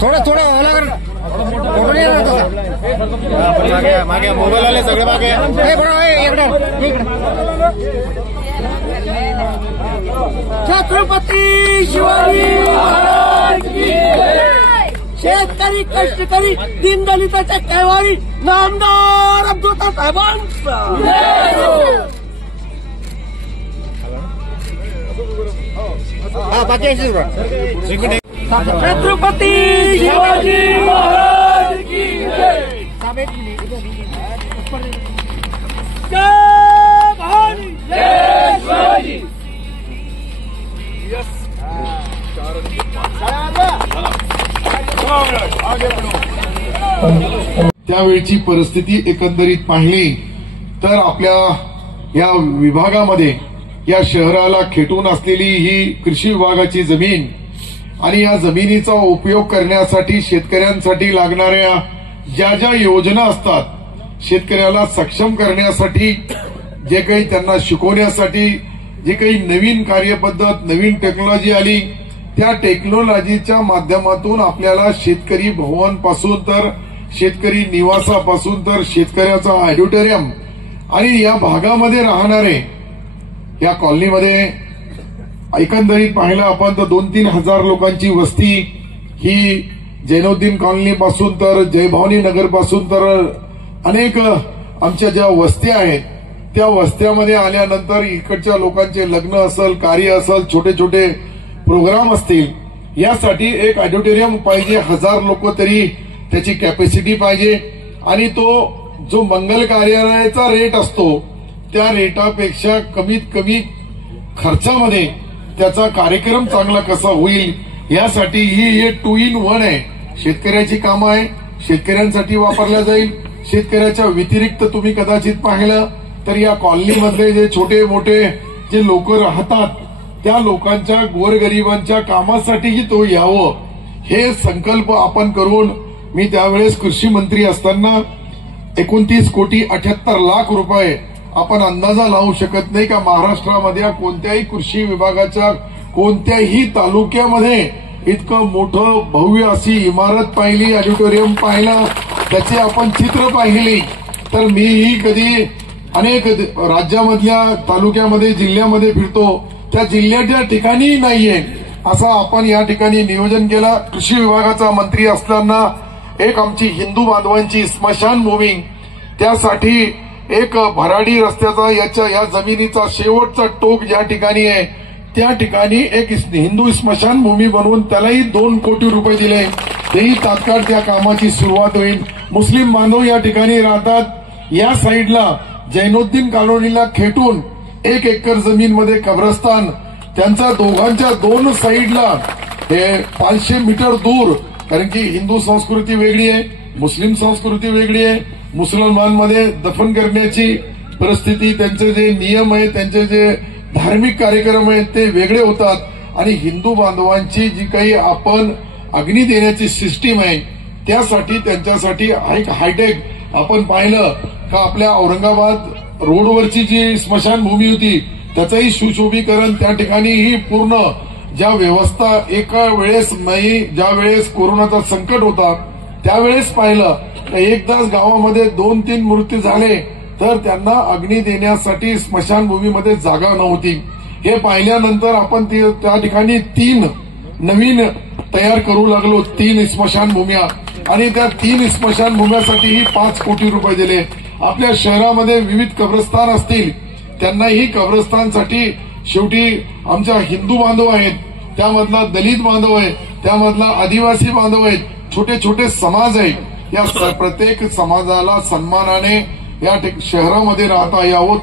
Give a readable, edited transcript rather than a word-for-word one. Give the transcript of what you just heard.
थोडं थोडं व्हायला फोटो नाही येणार तसा. मागे मोबाईल आले सगळे मागे. बरोबर इकडे. छत्रपती शिवाजी महाराज की जय. शेतकरी कष्टकरी दीनदलिताच्या कैवारी नामदार अब्दुल साहेबांचा. छत्रपती शिवाजी महाराज की जय. जय भवानी जय शिवाजी. त्यावेळची परिस्थिती एकंदरीत पाहिली तर आपल्या या विभागामध्ये या शहराला खेटून असलेली ही कृषी विभागाची जमीन आणि या जमिनीचा उपयोग करण्यासाठी शेतकऱ्यांसाठी लागणाऱ्या ज्या ज्या योजना असतात, शेतकऱ्याला सक्षम करण्यासाठी जे काही त्यांना शिकवण्यासाठी जे काही नवीन कार्यपद्धत नवीन टेक्नॉलॉजी आली, त्या टेक्नॉलॉजीच्या माध्यमातून आपल्याला शेतकरी भवनपासून तर शेतकरी निवासापासून तर शेतकऱ्याचा ऑडिटोरियम आणि या भागामध्ये राहणारे या कॉलनीमध्ये एकंदरीत पाहिलं आपण तर 2-3 हजार लोकांची वस्ती ही जैनुद्दीन कॉलनी पासून तर जयभवानी नगर पासून तर अनेक आमच्या ज्या वस्त्या आहेत त्या वस्त्यामध्ये आल्यानंतर इकडच्या लोकांचे लग्न असेल, कार्य असेल, छोटे छोटे प्रोग्राम असतील, यासाठी एक ऑडिटोरियम पाहिजे. 1000 लोक तरी त्याची कॅपॅसिटी पाहिजे आणि तो जो मंगल कार्यालयाचा रेट असतो त्या रेटापेक्षा कमीत कमी खर्चामध्ये त्याचा कार्यक्रम चांगला कसा होईल यासाठी ही 2 in 1 आहे. शेतकऱ्याची कामं आहे, शेतकऱ्यांसाठी वापरल्या जाईल. शेतकऱ्याच्या व्यतिरिक्त तुम्ही कदाचित पाहिलं तर या कॉलनीमधले जे छोटे मोठे जे लोक राहतात त्या लोकांच्या गोरगरिबांच्या कामासाठीही तो यावं हे संकल्प आपण करून मी त्यावेळेस कृषी मंत्री असताना 29 कोटी 78 लाख रुपये आपण अंदाजा लावू शकत नाही का महाराष्ट्रामध्ये कोणत्याही कृषी विभागाच्या कोणत्याही तालुक्यामध्ये इतकं मोठं भव्य अशी इमारत पाहिली, ऑडिटोरियम पाहिलं, त्याचे आपण चित्र पाहिली. तर मीही कधी अनेक राज्यामधल्या तालुक्यामध्ये जिल्ह्यामध्ये फिरतो, त्या जिल्ह्याच्या ठिकाणी नाहीये असं आपण या ठिकाणी नियोजन केलं. कृषी विभागाचा मंत्री असताना एक आमची हिंदू बांधवांची स्मशानभूमी, त्यासाठी एक भराडी रस्त्याचा या जमिनीचा शेवटचा टोक ज्या ठिकाणी आहे त्या ठिकाणी एक हिंदू स्मशानभूमी बनवून त्यालाही 2 कोटी रुपये दिले. तेही तात्काळ त्या कामाची सुरुवात होईल. मुस्लिम बांधव या ठिकाणी राहतात. या साईडला जैनुद्दीन कॉलनीला खेटून 1 एकर जमीनमध्ये कब्रस्तान, त्यांचा दोघांच्या 2 साईडला हे 500 मीटर दूर, कारण की हिंदू संस्कृती वेगळी आहे, मुस्लिम संस्कृती वेगळी आहे. मुसलमानमध्ये दफन करण्याची परिस्थिती, त्यांचे जे नियम आहेत, त्यांचे जे धार्मिक कार्यक्रम आहेत ते वेगळे होतात आणि हिंदू बांधवांची जी काही आपण अग्नी देण्याची सिस्टीम आहे त्यासाठी त्यांच्यासाठी एक हायटेक आपण पाहिलं का आपल्या औरंगाबाद रोडवरची जी स्मशानभूमी होती त्याचंही सुशोभीकरण त्या ठिकाणी ही पूर्ण ज्या व्यवस्था एका वेळेस नाही, ज्या वेळेस कोरोनाचा संकट होता त्यावेळेस पाहिलं एकदाच गावामध्ये 2-3 मृत्यू झाले तर त्यांना अग्नी देण्यासाठी स्मशानभूमीमध्ये जागा नव्हती. हे पाहिल्यानंतर आपण त्या ठिकाणी 3 नवीन तयार करू लागलो, 3 स्मशानभूम्या, आणि त्या 3 स्मशानभूम्यासाठीही 5 कोटी रुपये दिले. आपल्या शहरामध्ये विविध कब्रस्तान असतील, त्यांनाही कब्रस्तानसाठी शेवटी आमच्या हिंदू बांधव आहेत, त्यामधला दलित बांधव आहे, त्यामधला आदिवासी बांधव आहेत, छोटे छोटे समाज आहेत. या प्रत्येक समाजाला सन्मानाने या शहरामध्ये राहता यावं.